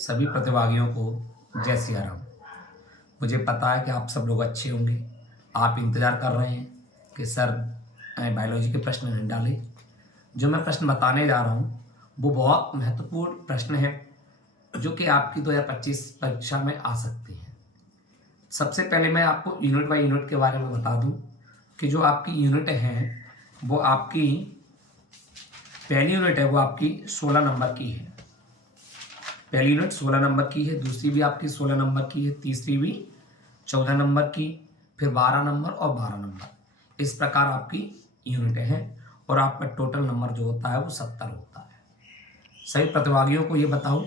सभी प्रतिभागियों को जय सिया राम। मुझे पता है कि आप सब लोग अच्छे होंगे। आप इंतज़ार कर रहे हैं कि सर बायोलॉजी के प्रश्न नहीं डाले। जो मैं प्रश्न बताने जा रहा हूँ वो बहुत महत्वपूर्ण प्रश्न है जो कि आपकी 2025 परीक्षा में आ सकते हैं। सबसे पहले मैं आपको यूनिट बाय यूनिट के बारे में बता दूं कि जो आपकी यूनिट हैं वो आपकी पहली यूनिट है वो आपकी 16 नंबर की है। पहली यूनिट 16 नंबर की है, दूसरी भी आपकी 16 नंबर की है, तीसरी भी 14 नंबर की, फिर 12 नंबर और 12 नंबर। इस प्रकार आपकी यूनिटें हैं और आपका टोटल नंबर जो होता है वो 70 होता है। सभी प्रतिभागियों को ये बताऊं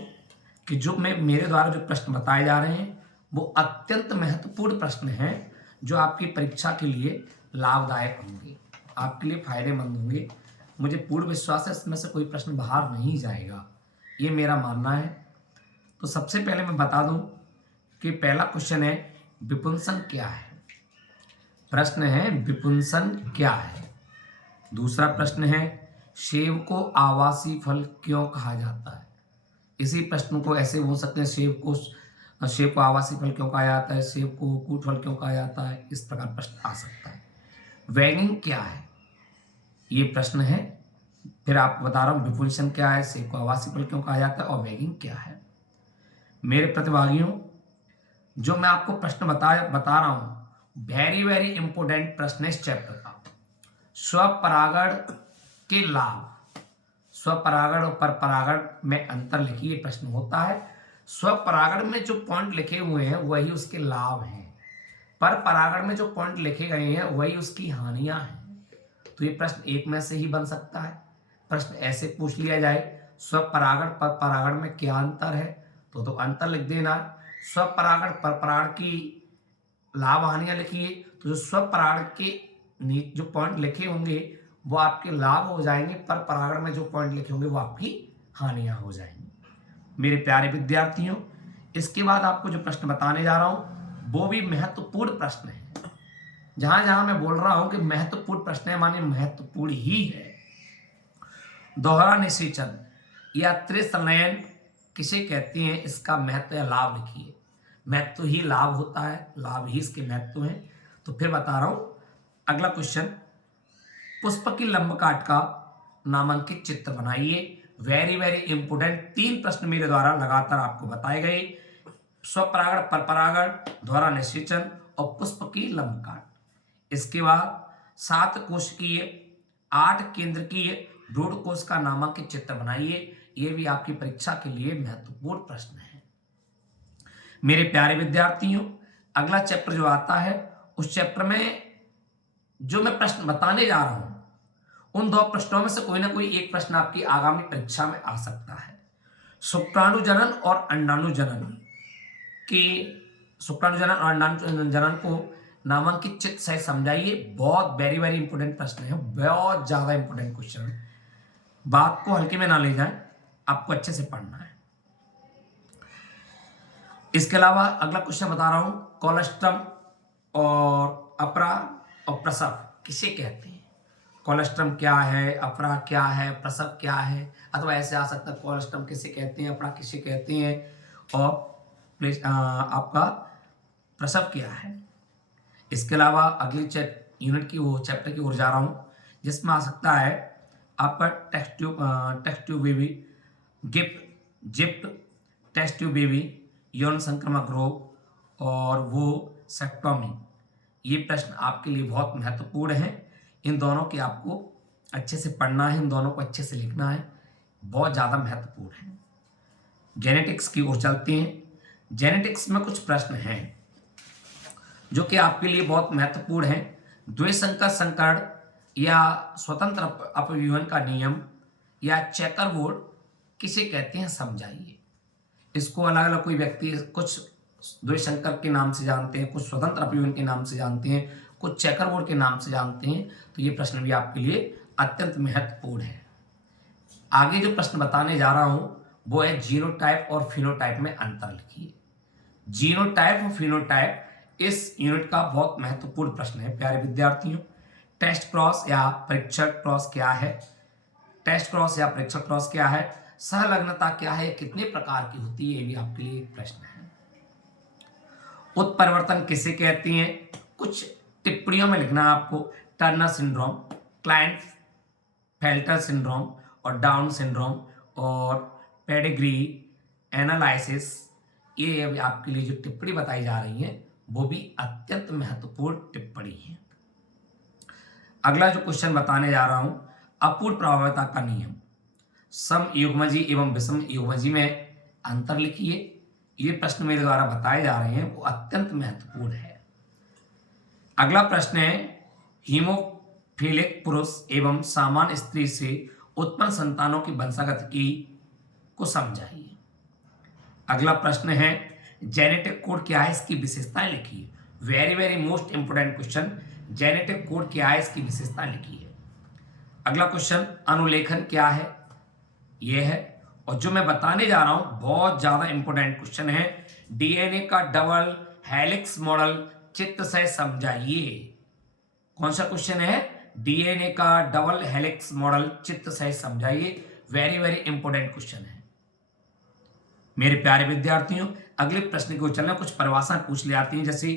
कि जो मेरे द्वारा जो प्रश्न बताए जा रहे हैं वो अत्यंत महत्वपूर्ण प्रश्न हैं जो आपकी परीक्षा के लिए लाभदायक होंगे, आपके लिए फायदेमंद होंगे। मुझे पूर्ण विश्वास है इसमें से कोई प्रश्न बाहर नहीं जाएगा, ये मेरा मानना है। तो सबसे पहले मैं बता दूं कि पहला क्वेश्चन है विपुंसन क्या है। प्रश्न है विपुंसन क्या है। दूसरा प्रश्न है सेब को आवासीय फल क्यों कहा जाता है। इसी प्रश्न को ऐसे हो सकते हैं सेब को आवासीय फल क्यों कहा जाता है, सेब को कूट फल क्यों कहा जाता है, इस प्रकार प्रश्न आ सकता है। वैगिंग क्या है ये प्रश्न है। फिर आपको बता रहा हूं विपुंसन क्या है, सेब को आवासीय फल क्यों कहा जाता है और वैगिंग क्या है। मेरे प्रतिभागियों, जो मैं आपको प्रश्न बता रहा हूं वेरी वेरी इंपोर्टेंट प्रश्न है इस चैप्टर का। स्वपरागण के लाभ, स्वपरागण और परपरागण में अंतर लिखिए प्रश्न होता है। स्वपरागण में जो पॉइंट लिखे हुए हैं वही उसके लाभ हैं, पर परागण में जो पॉइंट लिखे गए हैं वही उसकी हानियां हैं। तो ये प्रश्न एक में से ही बन सकता है। प्रश्न ऐसे पूछ लिया जाए स्वपरागण पर परागण में क्या अंतर है, तो अंतर लिख देना। स्वपरागण पर परागण की लाभ हानियां लिखिए, तो जो स्वपरागण के जो पॉइंट लिखे होंगे वो आपके लाभ हो जाएंगे, पर परागण में जो पॉइंट लिखे होंगे वो आपकी हानियां हो जाएंगी। मेरे प्यारे विद्यार्थियों, इसके बाद आपको जो प्रश्न बताने जा रहा हूं वो भी महत्वपूर्ण प्रश्न है। जहां जहां मैं बोल रहा हूं कि महत्वपूर्ण प्रश्न है माने महत्वपूर्ण ही है। दोहरा निषेचन या त्रिसंलयन किसे कहते हैं, इसका महत्व या लाभ लिखिए। महत्व ही लाभ होता है, लाभ ही इसके महत्व हैं। तो फिर बता रहा हूं अगला क्वेश्चन, पुष्प की लंब काट का नामांकित चित्र बनाइए। वेरी वेरी इंपोर्टेंट 3 प्रश्न मेरे द्वारा लगातार आपको बताए गए। स्वपरागण, परपरागण, दोहरा निषेचन और पुष्प की लंब काट। इसके बाद 7 कोशिकीय 8 केंद्रकीय ब्रूड कोश का नामांकित चित्र बनाइए। यह भी आपकी परीक्षा के लिए महत्वपूर्ण प्रश्न है। मेरे प्यारे विद्यार्थियों, अगला चैप्टर जो आता है उस चैप्टर में जो मैं प्रश्न बताने जा रहा हूं उन 2 प्रश्नों में से कोई ना कोई एक प्रश्न आपकी आगामी परीक्षा में आ सकता है। शुक्राणुजनन और अंडाणुजनन की, शुक्राणुजनन और अंडाणुजनन को नामांकित चित्र से समझाइए। बहुत वेरी वेरी इंपोर्टेंट प्रश्न है, बहुत ज्यादा इंपोर्टेंट क्वेश्चन है। बात को हल्के में ना ले जाएं, आपको अच्छे से पढ़ना है। इसके अलावा अगला क्वेश्चन बता रहा हूं, कोलेस्ट्रम और अपरा और प्रसव किसे कहते हैं। कोलेस्ट्रम क्या है, अपरा क्या है, प्रसव क्या है, अथवा ऐसे आ सकता है कोलेस्ट्रम किसे कहते हैं, अपरा किसे कहते हैं और आपका प्रसव क्या है। इसके अलावा अगली यूनिट की वो चैप्टर की ओर जा रहा हूं जिसमें आ सकता है आपका test tube baby, ZIFT test tube baby, यौन संक्रामक रोग और वो सेक्टोमी। ये प्रश्न आपके लिए बहुत महत्वपूर्ण है। इन दोनों की आपको अच्छे से पढ़ना है, इन दोनों को अच्छे से लिखना है, बहुत ज़्यादा महत्वपूर्ण है। जेनेटिक्स की ओर चलते हैं। जेनेटिक्स में कुछ प्रश्न हैं जो कि आपके लिए बहुत महत्वपूर्ण है। द्विसंकर संकरण या स्वतंत्र अपव्यूहन का नियम या चेकर बोर्ड किसे कहते हैं समझाइए। इसको अलग अलग कोई व्यक्ति कुछ द्विसंकर के नाम से जानते हैं, कुछ स्वतंत्र अपव्यूहन के नाम से जानते हैं, कुछ चेकर बोर्ड के नाम से जानते हैं। तो ये प्रश्न भी आपके लिए अत्यंत महत्वपूर्ण है। आगे जो प्रश्न बताने जा रहा हूं वो है जीनोटाइप और फिनोटाइप में अंतर लिखिए। जीनोटाइप और फिनोटाइप इस यूनिट का बहुत महत्वपूर्ण प्रश्न है प्यारे विद्यार्थियों। टेस्ट क्रॉस या परीक्षण क्रॉस क्या है, टेस्ट क्रॉस या परीक्षण क्रॉस क्या है, सहलग्नता क्या है, कितने प्रकार की होती है, ये भी आपके लिए एक प्रश्न है। उत्परिवर्तन किसे कहते हैं, कुछ टिप्पणियों में लिखना है आपको। टर्नर सिंड्रोम, क्लाइंट फेल्टर सिंड्रोम और डाउन सिंड्रोम और पेडिग्री एनालिसिस, ये अभी आपके लिए जो टिप्पणी बताई जा रही है वो भी अत्यंत महत्वपूर्ण टिप्पणी है। अगला जो क्वेश्चन बताने जा रहा हूं, अपूर्ण प्रभाव्यता का नियम, सम युग्मजी एवं विषम युग्मजी में अंतर लिखिए। ये प्रश्न मेरे द्वारा बताए जा रहे हैं वो अत्यंत महत्वपूर्ण है। अगला प्रश्न है, हीमोफिलिक पुरुष एवं सामान्य स्त्री से उत्पन्न संतानों की वंशागत की को समझाइए। अगला प्रश्न है, जेनेटिक कोड क्या है, इसकी विशेषताएं लिखिए। Very very most important question, genetic code क्या है, इसकी विशेषताएं लिखिए। अगला क्वेश्चन, अनुलेखन क्या है, यह है। और जो मैं बताने जा रहा हूं बहुत ज्यादा इंपोर्टेंट क्वेश्चन है, डीएनए का डबल हेलिक्स मॉडल चित्र से समझाइए। कौन सा क्वेश्चन है, डीएनए का डबल हेलिक्स मॉडल चित्र से समझाइए। वेरी वेरी इंपोर्टेंट क्वेश्चन है मेरे प्यारे विद्यार्थियों। अगले प्रश्न को चलना, कुछ परिभाषाएं पूछ ले आती हैं, जैसे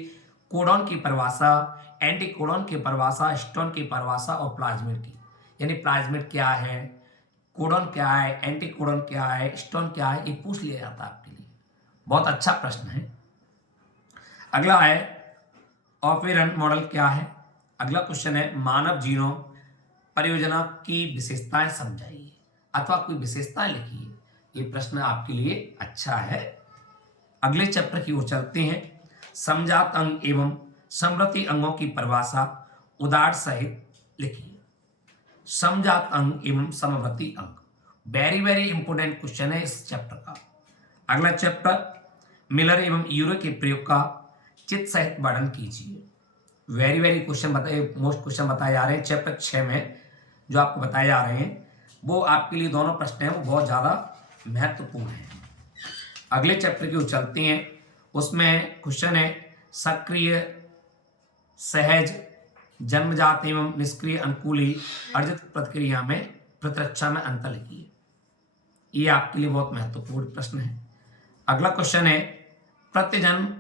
कोडॉन की परिभाषा, एंटी कोडॉन की परिभाषा, हिस्टोन की परिभाषा और प्लाज्मिड की। यानी प्लाज्मिड क्या है, कोडॉन क्या है, एंटी कोडॉन क्या है, हिस्टोन क्या है, ये पूछ लिया जाता है आपके लिए। बहुत अच्छा प्रश्न है। अगला है, ऑपेरन मॉडल क्या है। अगला क्वेश्चन है, मानव जीनोम परियोजना की विशेषताएं समझाइए अथवा कोई विशेषताएं लिखिए। ये प्रश्न आपके लिए अच्छा है। अगले चैप्टर की ओर चलते हैं, समजात अंग एवं समवर्ती अंगों की परिभाषा उदाहरण सहित लिखिए। समजात अंग एवं समवर्ती अंग, वेरी वेरी इंपोर्टेंट क्वेश्चन है इस चैप्टर का। अगला चैप्टर, मिलर एवं यूरो के प्रयोग का चित्र सहित वर्णन कीजिए। वेरी वेरी क्वेश्चन बताए, मोस्ट क्वेश्चन बताए जा रहे हैं चैप्टर 6 में, जो आपको बताए जा रहे हैं वो आपके लिए दोनों प्रश्न हैं वो बहुत ज़्यादा महत्वपूर्ण है। अगले चैप्टर की ओर चलते हैं, उसमें क्वेश्चन है, सक्रिय सहज जन्मजात एवं निष्क्रिय अनुकूली अर्जित प्रतिक्रिया में प्रतिरक्षा में अंतर लिखिए। ये आपके लिए बहुत महत्वपूर्ण प्रश्न है। अगला क्वेश्चन है, प्रतिजन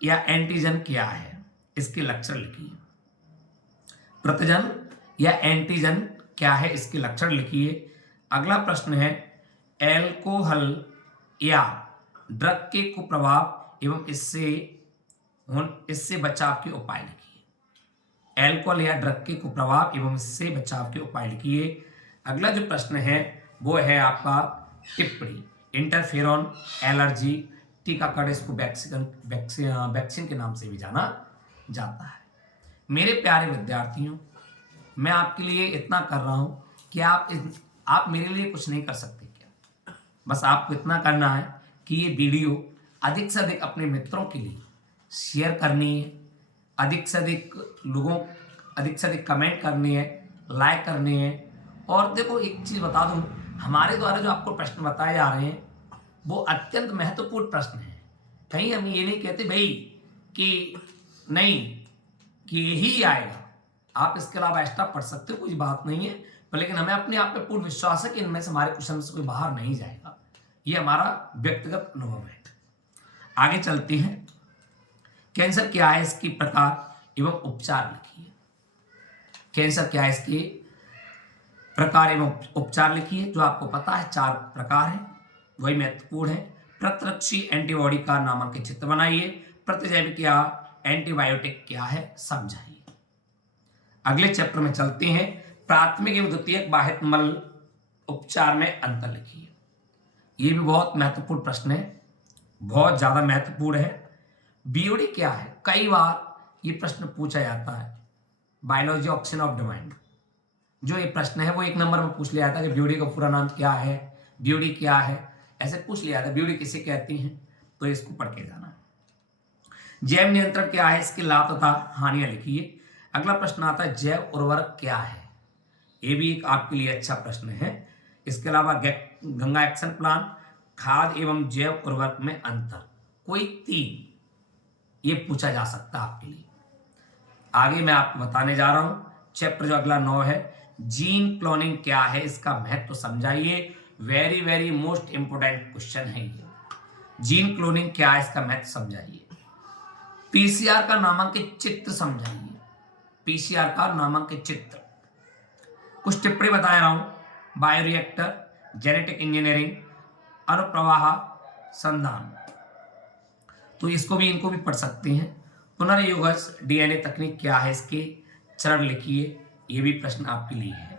या एंटीजन क्या है, इसके लक्षण लिखिए। प्रतिजन या एंटीजन क्या है, इसके लक्षण लिखिए। अगला प्रश्न है, एल्कोहल या ड्रग के कुप्रभाव एवं इससे बचाव के उपाय लिखिए। एल्कोहल या ड्रग के कुप्रभाव एवं इससे बचाव के उपाय लिखिए। अगला जो प्रश्न है वो है आपका टिप्पणी, इंटरफेरॉन एलर्जी टीकाकरण, इसको वैक्सीन के नाम से भी जाना जाता है। मेरे प्यारे विद्यार्थियों, मैं आपके लिए इतना कर रहा हूं कि आप मेरे लिए कुछ नहीं कर सकते क्या, बस आपको इतना करना है कि ये वीडियो अधिक से अधिक अपने मित्रों के लिए शेयर करनी है, अधिक से अधिक कमेंट करनी है, लाइक करनी है। और देखो एक चीज़ बता दूं, हमारे द्वारा जो आपको प्रश्न बताए जा रहे हैं वो अत्यंत महत्वपूर्ण प्रश्न है। कहीं हम ये नहीं कहते भाई कि नहीं कि यही आएगा, आप इसके अलावा एक्स्ट्रा पढ़ सकते हो, कोई बात नहीं है, पर लेकिन हमें अपने आप पे पूर्ण विश्वास है कि इनमें से हमारे क्वेश्चन से कोई बाहर नहीं जाएगा। ये हमारा व्यक्तिगत अनुभव है। आगे चलते हैं, कैंसर क्या है, इसकी प्रकार एवं उपचार लिखिए। कैंसर क्या है, इसके प्रकार एवं उपचार लिखिए। जो आपको पता है 4 प्रकार हैं, वही महत्वपूर्ण है। प्रतिरक्षी एंटीबॉडी का नामांकित चित्र बनाइए। प्रतिजैविक या एंटीबायोटिक क्या है, समझाइए। अगले चैप्टर में चलते हैं, प्राथमिक एवं द्वितीयक बाह्य मल उपचार में अंतर लिखिए। ये भी बहुत महत्वपूर्ण प्रश्न है, बहुत ज्यादा महत्वपूर्ण है। बीओडी क्या है, कई बार ये प्रश्न पूछा जाता है। बायोलॉजी ऑप्शन ऑफ डिमांड, जो ये प्रश्न है वो 1 नंबर में पूछ लिया जाता है कि बीओडी का पूरा नाम क्या है, बीओडी क्या है, ऐसे पूछ लिया जाता है। बीओडी किसे कहती हैं, तो इसको पढ़ के जाना। जैव नियंत्रण क्या है, इसके लाभ तथा हानियां लिखिए। अगला प्रश्न आता है, जैव उर्वरक क्या है। ये भी एक आपके लिए अच्छा प्रश्न है। इसके अलावा गंगा एक्शन प्लान, खाद एवं जैव उर्वरक में अंतर, कोई 3 ये पूछा जा सकता है आपके लिए। आगे मैं आपको बताने जा रहा हूं चैप्टर जो अगला 9 है, जीन क्लोनिंग क्या है, इसका महत्व समझाइए। Very very most important question है ये। जीन क्लोनिंग क्या है, इसका महत्व समझाइए। पीसीआर का नामांकित चित्र समझाइए। पीसीआर का नामांकित चित्र। कुछ टिप्पणी बता रहा हूं। बायोरिएक्टर, जेनेटिक इंजीनियरिंग, अनुप्रवाह संधान, तो इनको भी पढ़ सकते हैं। पुनर्योगज डीएनए तकनीक क्या है, इसके चरण लिखिए, ये भी प्रश्न आपके लिए है।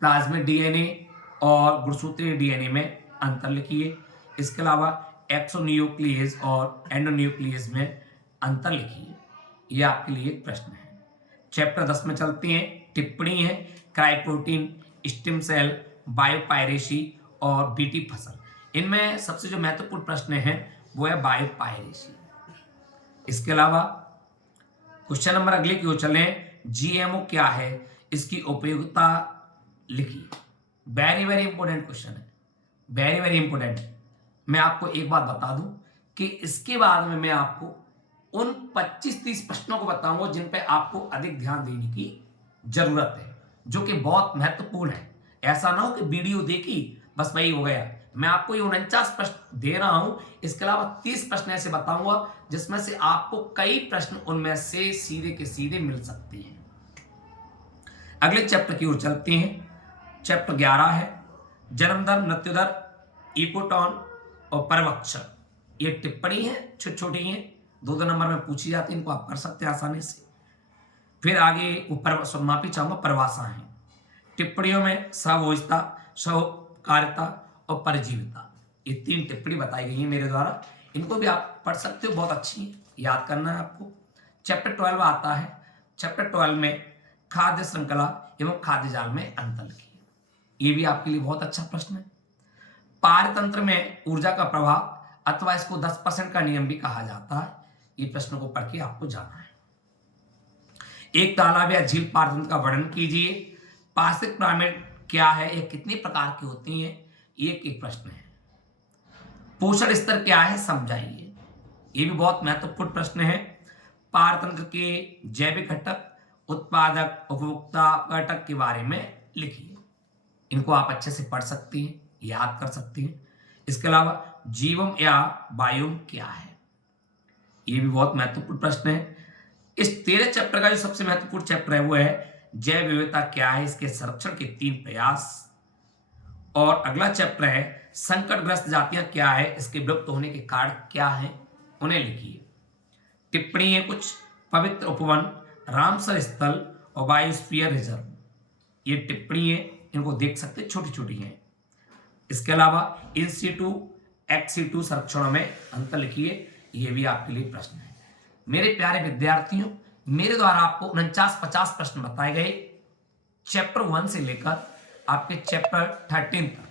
प्लाज्मिक डीएनए और गुणसूत्रीय डीएनए में अंतर लिखिए। इसके अलावा एक्सोन्यूक्लियस और एंडोन्यूक्लियस में अंतर लिखिए, ये आपके लिए एक प्रश्न है। चैप्टर 10 में चलते हैं। टिप्पणी है क्राइप्रोटीन, स्टेम सेल, बायोपायरेसी और बीटी फसल। इनमें सबसे जो महत्वपूर्ण प्रश्न है वो है बायोपायरेसी। इसके अलावा क्वेश्चन नंबर अगले की ओर चलें। जीएमओ क्या है, इसकी उपयोगिता लिखिए। वेरी वेरी इंपॉर्टेंट क्वेश्चन है, वेरी वेरी इंपॉर्टेंट। मैं आपको एक बात बता दूं कि इसके बाद में मैं आपको उन 25-30 प्रश्नों को बताऊंगा जिन पे आपको अधिक ध्यान देने की जरूरत है, जो कि बहुत महत्वपूर्ण है। ऐसा ना हो कि वीडियो देखी बस वही हो गया। मैं आपको ये 49 प्रश्न दे रहा हूं, इसके अलावा 30 प्रश्न ऐसे बताऊंगा जिसमें से आपको कई प्रश्न उनमें से सीधे के सीधे मिल सकते हैं। अगले चैप्टर की ओर चलते हैं। चैप्टर 11 है जन्म दर, मृत्यु दर, इकोटॉन और परवक्षण। ये टिप्पणी है, छोटी छोटी है, 2-2 नंबर में पूछी जाती है, इनको आप कर सकते हैं आसानी से। फिर आगे ऊपर माफी चाहूंगा परिभाषा है। टिप्पणियों में सहभोज्यता, सहकारिता और परजीविता, ये 3 टिप्पणी बताई गई है मेरे द्वारा। इनको भी आप पढ़ सकते हो, बहुत अच्छी है, याद करना है आपको। चैप्टर 12 आता है। चैप्टर 12 में खाद्य श्रृंखला एवं खाद्य जाल में अंतर लिखिए, ये भी आपके लिए बहुत अच्छा प्रश्न है। पारतंत्र में ऊर्जा का प्रभाव अथवा इसको 10% का नियम भी कहा जाता है, ये प्रश्न को पढ़ के आपको जाना है। एक तालाब या झील पारतंत्र का वर्णन कीजिए। पारिस्थितिक पिरामिड क्या है, ये कितने प्रकार की होती हैं, एक प्रश्न है। पोषण स्तर क्या है, समझाइए, ये भी बहुत महत्वपूर्ण प्रश्न है। पारतंत्र के जैविक घटक, उत्पादक, उपभोक्ता घटक के बारे में लिखिए। इनको आप अच्छे से पढ़ सकती हैं, याद कर सकती हैं। इसके अलावा जीवम या बायोम क्या है, ये भी बहुत महत्वपूर्ण प्रश्न है। इस 13 चैप्टर का जो सबसे महत्वपूर्ण चैप्टर है वो है जैव विविधता क्या है, इसके संरक्षण के 3 प्रयास। और अगला चैप्टर है संकटग्रस्त जातियां क्या है, इसके विलुप्त होने के कारण क्या है, उन्हें लिखिए। टिप्पणी है कुछ पवित्र उपवन, रामसर स्थल और बायोस्फीयर रिजर्व, ये टिप्पणी है, इनको देख सकते, छोटी छोटी हैं। इसके अलावा इन सीटू एक्स-सीटू संरक्षणों में अंतर लिखिए, ये भी आपके लिए प्रश्न है। मेरे प्यारे विद्यार्थियों, मेरे द्वारा आपको 49-50 प्रश्न बताए गए चैप्टर 1 से लेकर आपके चैप्टर 13 तक।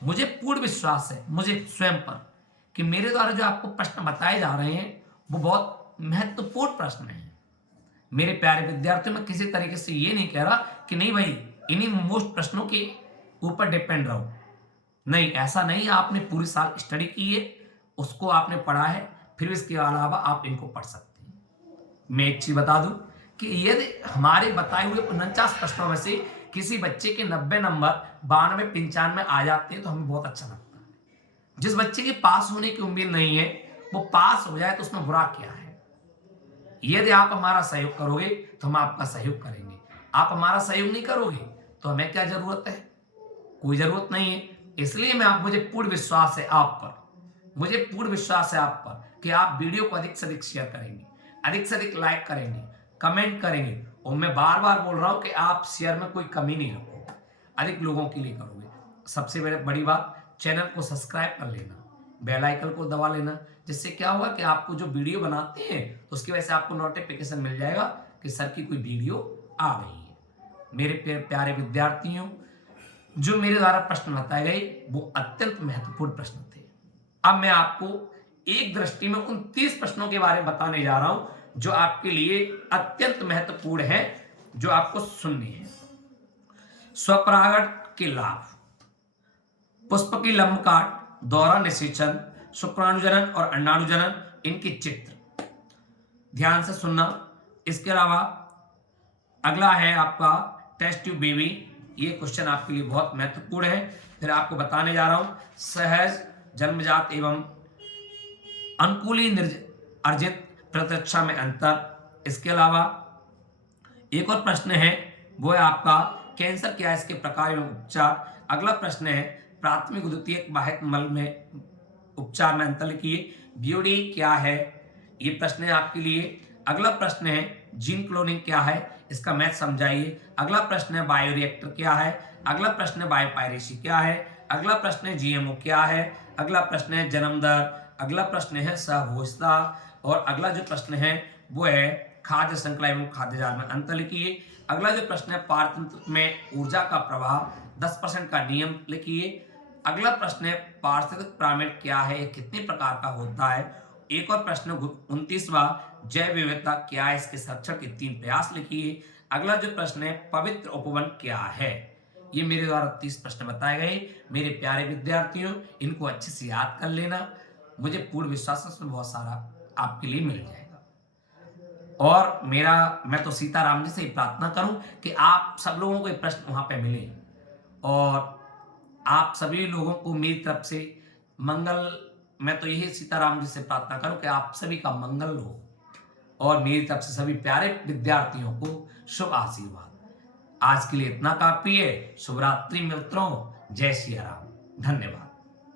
मुझे पूर्ण विश्वास है, मुझे स्वयं पर, कि मेरे द्वारा जो आपको प्रश्न बताए जा रहे हैं वो बहुत महत्वपूर्ण प्रश्न हैं। मेरे प्यारे विद्यार्थियों, मैं किसी तरीके से ये नहीं कह रहा कि नहीं भाई इन्हीं मोस्ट प्रश्नों के ऊपर डिपेंड रहो, नहीं, ऐसा नहीं। आपने पूरी साल स्टडी की है, उसको आपने पढ़ा है, फिर इसके अलावा आप इनको पढ़ सकते हैं। मैं एक चीज बता दूं कि यदि हमारे बताए हुए 49 प्रश्नों में से किसी बच्चे के 90 नंबर 92-95 आ जाते हैं तो हमें बहुत अच्छा लगता है। जिस बच्चे के पास होने की उम्मीद नहीं है वो पास हो जाए तो उसमें बुरा क्या है। यदि आप हमारा सहयोग करोगे तो हम आपका सहयोग करेंगे, आप हमारा सहयोग नहीं करोगे तो हमें क्या जरूरत है, कोई जरूरत नहीं है। इसलिए मुझे पूर्ण विश्वास है आप पर, मुझे पूर्ण विश्वास है आप पर कि आप वीडियो को अधिक से अधिक शेयर करेंगे, अधिक से अधिक लाइक करेंगे, कमेंट करेंगे। और मैं बार बार बोल रहा हूं कि आप शेयर में कोई कमी नहीं रखोगे, अधिक लोगों के लिए करोगे। सबसे बड़ी बात, चैनल को सब्सक्राइब कर लेना, बेल आइकन को दबा लेना, जिससे क्या होगा कि आपको जो वीडियो बनाते हैं तो उसकी वजह से आपको नोटिफिकेशन मिल जाएगा कि सर की कोई वीडियो आ गई है। मेरे प्यारे विद्यार्थियों, जो मेरे द्वारा प्रश्न बताए गए वो अत्यंत महत्वपूर्ण प्रश्न थे। अब मैं आपको एक दृष्टि में उन 30 प्रश्नों के बारे में बताने जा रहा हूं जो आपके लिए अत्यंत महत्वपूर्ण है, जो आपको सुननी है। स्वपरागण के लाभ, पुष्प की लंब काट, दौरा निषेचन, शुक्राणुजनन और अंडाणुजनन, इनके चित्र ध्यान से सुनना। इसके अलावा अगला है आपका टेस्ट ट्यूब बेबी, ये क्वेश्चन आपके लिए बहुत महत्वपूर्ण है। फिर आपको बताने जा रहा हूं सहज जन्मजात एवं अनुकूली अर्जित प्रतिरक्षा में अंतर। इसके अलावा एक और प्रश्न है, वो है आपका कैंसर क्या है, इसके प्रकार एवं उपचार। अगला प्रश्न है प्राथमिक द्वितीयक बाह्यक मल में उपचार में अंतर लिखिए। बीओडी क्या है, ये प्रश्न है आपके लिए। अगला प्रश्न है जीन क्लोनिंग क्या है, इसका मैथ समझाइए। अगला प्रश्न है बायोरिएक्टर क्या है। अगला प्रश्न है बायोपायरेसी क्या है। अगला प्रश्न है जीएमओ क्या है। अगला प्रश्न है जन्म दर। अगला प्रश्न है सहभोजता। और अगला जो प्रश्न है वो है खाद्य श्रृंखला एवं खाद्य जाल में अंतर लिखिए। अगला जो प्रश्न है पारतंत्र में ऊर्जा का प्रवाह 10% का नियम लिखिए। अगला प्रश्न है पारिस्थितिक पिरामिड क्या है, ये कितने प्रकार का होता है। एक और प्रश्न 29वां जैव विविधता क्या है, इसके संरक्षण के 3 प्रयास लिखिए। अगला जो प्रश्न है पवित्र उपवन क्या है। ये मेरे द्वारा 30 प्रश्न बताए गए। मेरे प्यारे विद्यार्थियों, इनको अच्छे से याद कर लेना। मुझे पूर्ण विश्वास है इसमें बहुत सारा आपके लिए मिल जाएगा। और मैं तो सीताराम जी से ही प्रार्थना करूं कि आप सब लोगों को ये प्रश्न वहां पे मिले और आप सभी लोगों को मेरी तरफ से मंगल। मैं तो यही सीताराम जी से प्रार्थना करूं कि आप सभी का मंगल हो और मेरी तरफ से सभी प्यारे विद्यार्थियों को शुभ आशीर्वाद। आज के लिए इतना काफी है। शुभ रात्रि मित्रों, जय सिया राम, धन्यवाद।